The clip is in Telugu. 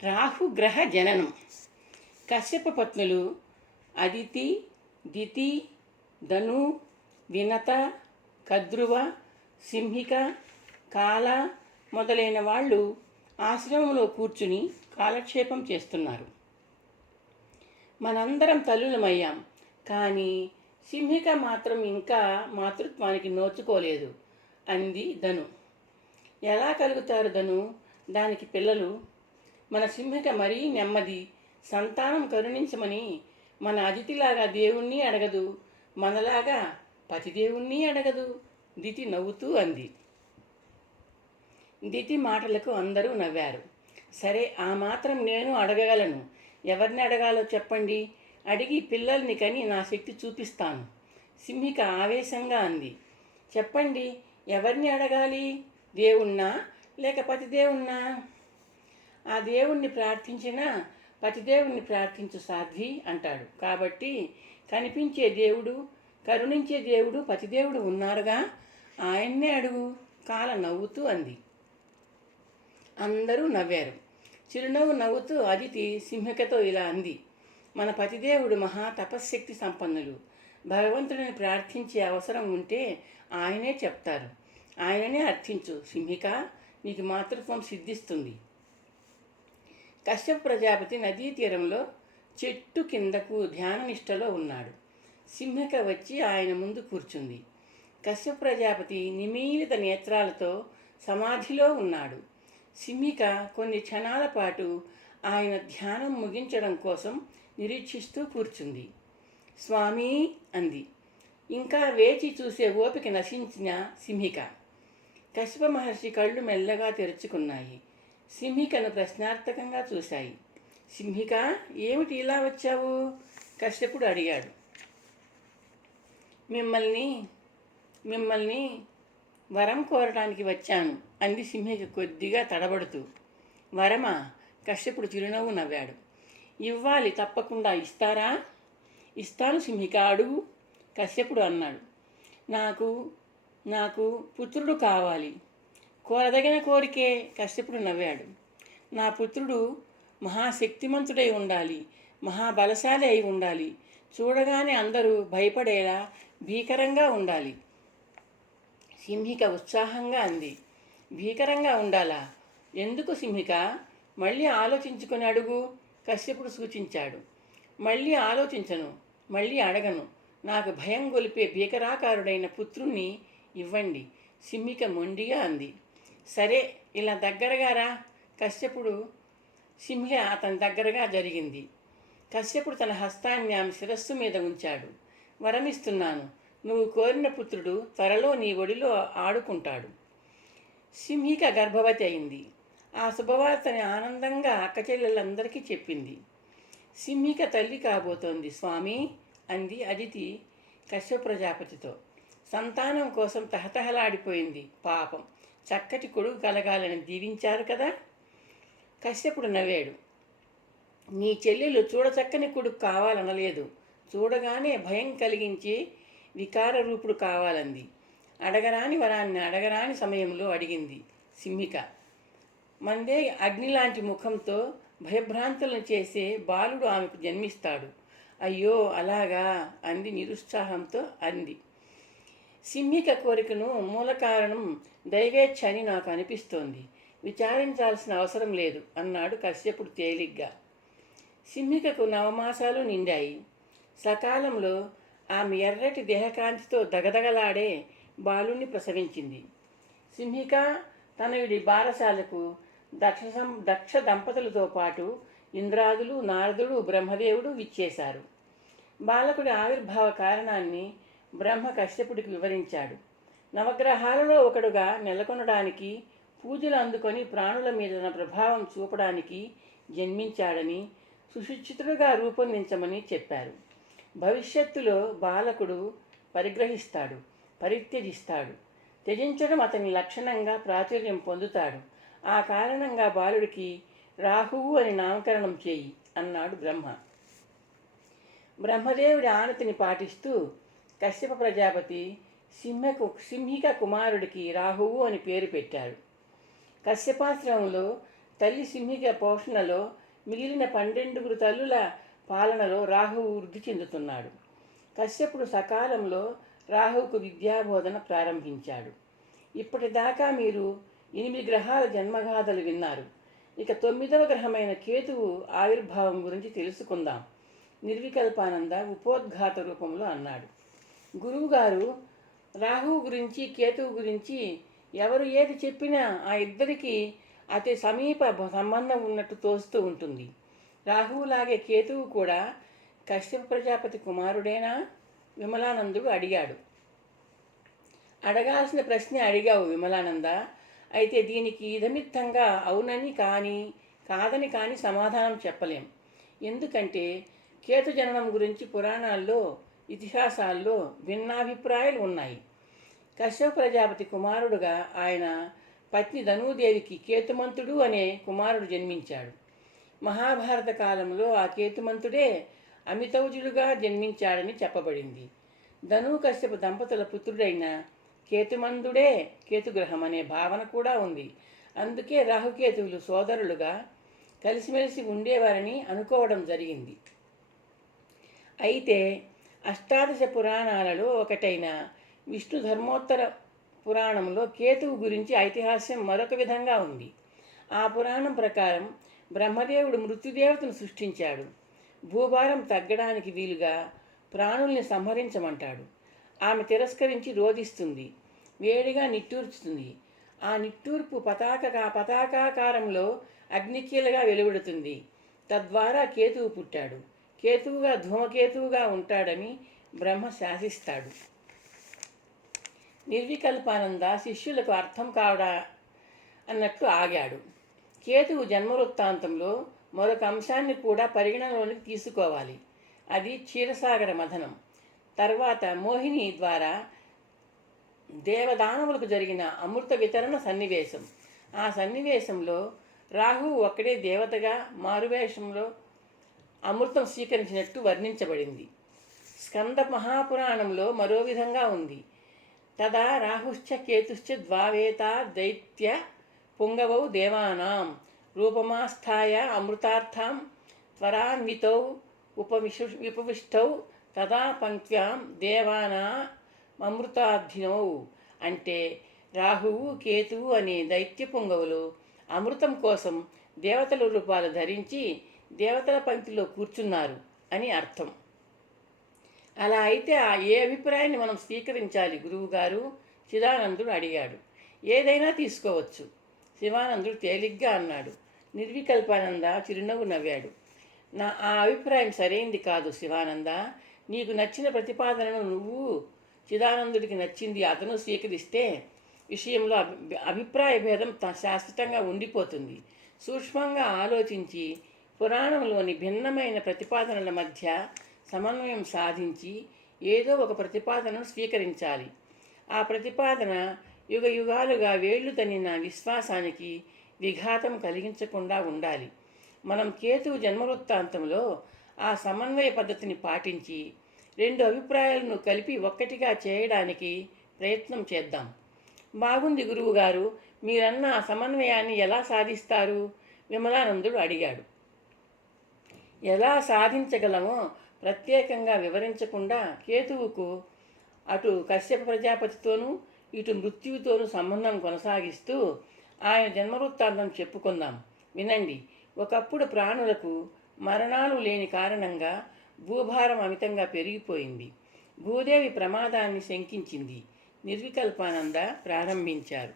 రాహుగ్రహ జననం. కశ్యప పత్నులు అదితి, దితి, ధను, వినత, కద్రువ, సింహిక, కాల మొదలైన వాళ్ళు ఆశ్రమంలో కూర్చుని కాలక్షేపం చేస్తున్నారు. మనందరం తల్లులమయ్యాం, కానీ సింహిక మాత్రం ఇంకా మాతృత్వానికి నోచుకోలేదు అంది ధను. ఎలా కలుగుతారు ధను? దానికి పిల్లలు. మన సింహిక మరీ నెమ్మది, సంతానం కరుణించమని మన అతిథిలాగా దేవుణ్ణి అడగదు, మనలాగా పతిదేవుణ్ణి అడగదు. దితి నవ్వుతూ అంది. దితి మాటలకు అందరూ నవ్వారు. సరే, ఆ మాత్రం నేను అడగగలను. ఎవరిని అడగాలో చెప్పండి. అడిగి పిల్లల్ని కని నా శక్తి చూపిస్తాను. సింహిక ఆవేశంగా అంది. చెప్పండి, ఎవరిని అడగాలి? దేవుణ్ణా లేక పతిదేవుణ్ణా? ఆ దేవుణ్ణి ప్రార్థించినా పతిదేవుణ్ణి ప్రార్థించు సాధ్వి అంటాడు. కాబట్టి కనిపించే దేవుడు, కరుణించే దేవుడు, పతిదేవుడు ఉన్నారుగా, ఆయన్నే అడుగు. కాల నవ్వుతూ అంది. అందరూ నవ్వారు. చిరునవ్వు నవ్వుతూ అదితి సింహికతో ఇలా అంది. మన పతిదేవుడు మహా తపశ్శక్తి సంపన్నులు. భగవంతుడిని ప్రార్థించే అవసరం ఉంటే ఆయనే చెప్తారు. ఆయననే అర్థించు సింహిక, నీకు మాతృత్వం సిద్ధిస్తుంది. కశ్యప ప్రజాపతి నదీ తీరంలో చెట్టు కిందకు ధ్యాననిష్టలో ఉన్నాడు. సింహిక వచ్చి ఆయన ముందు కూర్చుంది. కశ్యప ప్రజాపతి నిమీలిత నేత్రాలతో సమాధిలో ఉన్నాడు. సింహిక కొన్ని క్షణాల పాటు ఆయన ధ్యానం ముగించడం కోసం నిరీక్షిస్తూ కూర్చుంది. స్వామి అంది. ఇంకా వేచి చూసే ఓపిక నశించిన సింహిక. కశ్యప మహర్షి కళ్ళు మెల్లగా తెరుచుకున్నాయి. సింహికను ప్రశ్నార్థకంగా చూశాయి. సింహిక, ఏమిటి ఇలా వచ్చావు? కశ్యపుడు అడిగాడు. మిమ్మల్ని వరం కోరడానికి వచ్చాను అంది సింహిక కొద్దిగా తడబడుతూ. వరమా? కశ్యపుడు చిరునవ్వు నవ్వాడు. ఇవ్వాలి, తప్పకుండా. ఇస్తారా? ఇస్తాను సింహిక, అడుగు. కశ్యపుడు అన్నాడు. నాకు పుత్రుడు కావాలి. కోరదగిన కోరికే. కశ్యపుడు నవ్వాడు. నా పుత్రుడు మహాశక్తిమంతుడై ఉండాలి, మహాబలశాలి అయి ఉండాలి, చూడగానే అందరూ భయపడేలా భీకరంగా ఉండాలి. సింహిక ఉత్సాహంగా అంది. భీకరంగా ఉండాలా? ఎందుకు సింహిక? మళ్ళీ ఆలోచించుకొని అడుగు. కశ్యపుడు సూచించాడు. మళ్ళీ ఆలోచించను, మళ్ళీ అడగను. నాకు భయం గొలిపే భీకరాకారుడైన పుత్రుణ్ణి ఇవ్వండి. సింహిక మొండిగా అంది. సరే, ఇలా దగ్గరగా రా. కశ్యపుడు సింహిక అతని దగ్గరగా జరిగింది. కశ్యపుడు తన హస్తాన్ని ఆమె శిరస్సు మీద ఉంచాడు. వరమిస్తున్నాను. నువ్వు కోరిన పుత్రుడు త్వరలో నీ ఒడిలో ఆడుకుంటాడు. సింహిక గర్భవతి అయింది. ఆ శుభవార్తని ఆనందంగా అక్కచెల్లెళ్ళందరికీ చెప్పింది. సింహిక తల్లి కాబోతోంది స్వామి అంది అదితి కశ్యప ప్రజాపతితో. సంతానం కోసం తహతహలాడిపోయింది. పాపం, చక్కటి కొడుకు కలగాలని దీవించారు కదా. కశ్యపుడు నవ్వాడు. నీ చెల్లెలు చూడచక్కని కొడుకు కావాలనలేదు, చూడగానే భయం కలిగించి వికార రూపుడు కావాలంది. అడగరాని వరాన్ని అడగరాని సమయంలో అడిగింది సింహిక. మందే అగ్నిలాంటి ముఖంతో భయభ్రాంతులను చేసే బాలుడు ఆమెకు జన్మిస్తాడు. అయ్యో అలాగా అంది నిరుత్సాహంతో అంది. సింహిక కోరికను మూల కారణం దైవేచ్ఛ అని నాకు అనిపిస్తోంది. విచారించాల్సిన అవసరం లేదు అన్నాడు కశ్యపుడు తేలిగ్గా. సింహికకు నవమాసాలు నిండాయి. సకాలంలో ఆమె ఎర్రటి దేహకాంతితో దగదగలాడే బాలుణ్ణి ప్రసవించింది. సింహిక తనయుడి బారసాలకు దక్ష దంపతులతో పాటు ఇంద్రాదులు, నారదుడు, బ్రహ్మదేవుడు విచ్చేశారు. బాలకుడి ఆవిర్భావ కారణాన్ని బ్రహ్మ కశ్యపుడికి వివరించాడు. నవగ్రహాలలో ఒకడుగా నెలకొనడానికి, పూజలు అందుకొని ప్రాణుల మీద తన ప్రభావం చూపడానికి జన్మించాడని, సుశిక్షితుడుగా రూపొందించమని చెప్పారు. భవిష్యత్తులో బాలకుడు పరిగ్రహిస్తాడు, పరిత్యజిస్తాడు. త్యజించడం అతని లక్షణంగా ప్రాచుర్యం పొందుతాడు. ఆ కారణంగా బాలుడికి రాహువు అని నామకరణం చేయి అన్నాడు బ్రహ్మ. బ్రహ్మదేవుడి ఆనతిని పాటిస్తూ కశ్యప ప్రజాపతి సింహిక కుమారుడికి రాహువు అని పేరు పెట్టాడు. కశ్యపాశ్రమంలో తల్లి సింహిక పోషణలో మిగిలిన 12 తల్లుల పాలనలో రాహువు వృద్ధి చెందుతున్నాడు. కశ్యపుడు సకాలంలో రాహువుకు విద్యాబోధన ప్రారంభించాడు. ఇప్పటిదాకా మీరు 8 గ్రహాల జన్మగాథలు విన్నారు. ఇక 9వ గ్రహమైన కేతువు ఆవిర్భావం గురించి తెలుసుకుందాం. నిర్వికల్పానంద ఉపోద్ఘాత రూపంలో అన్నాడు. గురువుగారు, రాహువు గురించి కేతువు గురించి ఎవరు ఏది చెప్పినా ఆ ఇద్దరికీ అతి సమీప సంబంధం ఉన్నట్టు తోస్తూ ఉంటుంది. రాహువులాగే కేతువు కూడా కశ్యప ప్రజాపతి కుమారుడేనా? విమలానందుడు అడిగాడు. అడగాల్సిన ప్రశ్నే అడిగావు విమలానంద. అయితే దీనికి ఇదమిత్తంగా అవునని కానీ కాదని కానీ సమాధానం చెప్పలేం. ఎందుకంటే కేతు జననం గురించి పురాణాల్లో ఇతిహాసాల్లో భిన్నాభిప్రాయాలు ఉన్నాయి. కశ్యప ప్రజాపతి కుమారుడుగా ఆయన పత్ని ధనూదేవికి కేతుమంతుడు అనే కుమారుడు జన్మించాడు. మహాభారత కాలంలో ఆ కేతుమంతుడే అమితౌజుడుగా జన్మించాడని చెప్పబడింది. ధను కశ్యప దంపతుల పుత్రుడైన కేతుమందుడే కేతుగ్రహం అనే భావన కూడా ఉంది. అందుకే రాహుకేతువులు సోదరులుగా కలిసిమెలిసి ఉండేవారని అనుకోవడం జరిగింది. అయితే అష్టాదశ పురాణాలలో ఒకటైన విష్ణు ధర్మోత్తర పురాణంలో కేతువు గురించి ఐతిహాస్యం మరొక విధంగా ఉంది. ఆ పురాణం ప్రకారం బ్రహ్మదేవుడు మృత్యుదేవతను సృష్టించాడు. భూభారం తగ్గడానికి వీలుగా ప్రాణుల్ని సంహరించమంటాడు. ఆమె తిరస్కరించి రోధిస్తుంది, వేడిగా నిట్టూర్చుతుంది. ఆ నిట్టూర్పు పతాకాకారంలో అగ్నికీలగా వెలువడుతుంది. తద్వారా కేతువు పుట్టాడు. కేతువుగా ధూమకేతువుగా ఉంటాడని బ్రహ్మ శాసిస్తాడు. నిర్వికల్పానంద శిష్యులకు అర్థం కావడా అన్నట్లు ఆగాడు. కేతువు జన్మవృత్తాంతంలో మరొక అంశాన్ని కూడా పరిగణనలోనికి తీసుకోవాలి. అది క్షీరసాగర మథనం. తర్వాత మోహిని ద్వారా దేవదానవులకు జరిగిన అమృత వితరణ సన్నివేశం. ఆ సన్నివేశంలో రాహువు ఒక్కడే దేవతగా మారువేషంలో అమృతం స్వీకరించినట్టు వర్ణించబడింది. స్కంద మహాపురాణంలో మరో విధంగా ఉంది. తదా రాహుశ్చ కేతుశ్చ ద్వావేతా దైత్య పుంగవౌ దేవానాం రూపమాస్థాయ అమృతార్థం త్వరాన్వితౌ ఉపవిష్టౌ తదా పంక్త్యాం దేవానా అమృతార్థినౌ. అంటే రాహువు కేతువు అనే దైత్య పుంగవులు అమృతం కోసం దేవతల రూపాలు ధరించి దేవతల పంక్తిలో కూర్చున్నారు అని అర్థం. అలా అయితే ఏ అభిప్రాయాన్ని మనం స్వీకరించాలి గురువుగారు? చిదానందుడు అడిగాడు. ఏదైనా తీసుకోవచ్చు, శివానందుడు తేలిగ్గా అన్నాడు. నిర్వికల్పానంద చిరునవ్వు నవ్వాడు. ఆ అభిప్రాయం సరైంది కాదు శివానంద. నీకు నచ్చిన ప్రతిపాదనను నువ్వు, చిదానందుడికి నచ్చింది అతను స్వీకరిస్తే విషయంలో అభిప్రాయ భేదం శాశ్వతంగా ఉండిపోతుంది. సూక్ష్మంగా ఆలోచించి పురాణంలోని భిన్నమైన ప్రతిపాదనల మధ్య సమన్వయం సాధించి ఏదో ఒక ప్రతిపాదనను స్వీకరించాలి. ఆ ప్రతిపాదన యుగాలుగా వేళ్లు తన్నిన విశ్వాసానికి విఘాతం కలిగించకుండా ఉండాలి. మనం కేతువు జన్మవృత్తాంతంలో ఆ సమన్వయ పద్ధతిని పాటించి 2 అభిప్రాయాలను కలిపి ఒక్కటిగా చేయడానికి ప్రయత్నం చేద్దాం. బాగుంది గురువుగారు, మీరన్న ఆ సమన్వయాన్ని ఎలా సాధిస్తారు? విమలానందుడు అడిగాడు. ఎలా సాధించగలమో ప్రత్యేకంగా వివరించకుండా కేతువుకు అటు కశ్యప ప్రజాపతితోనూ ఇటు మృత్యువుతోనూ సంబంధం కొనసాగిస్తూ ఆయన జన్మవృత్తాంతం చెప్పుకుందాం. వినండి. ఒకప్పుడు ప్రాణులకు మరణాలు లేని కారణంగా భూభారం అమితంగా పెరిగిపోయింది. భూదేవి ప్రమాదాన్ని శంకించింది. నిర్వికల్పానంద ప్రారంభించారు.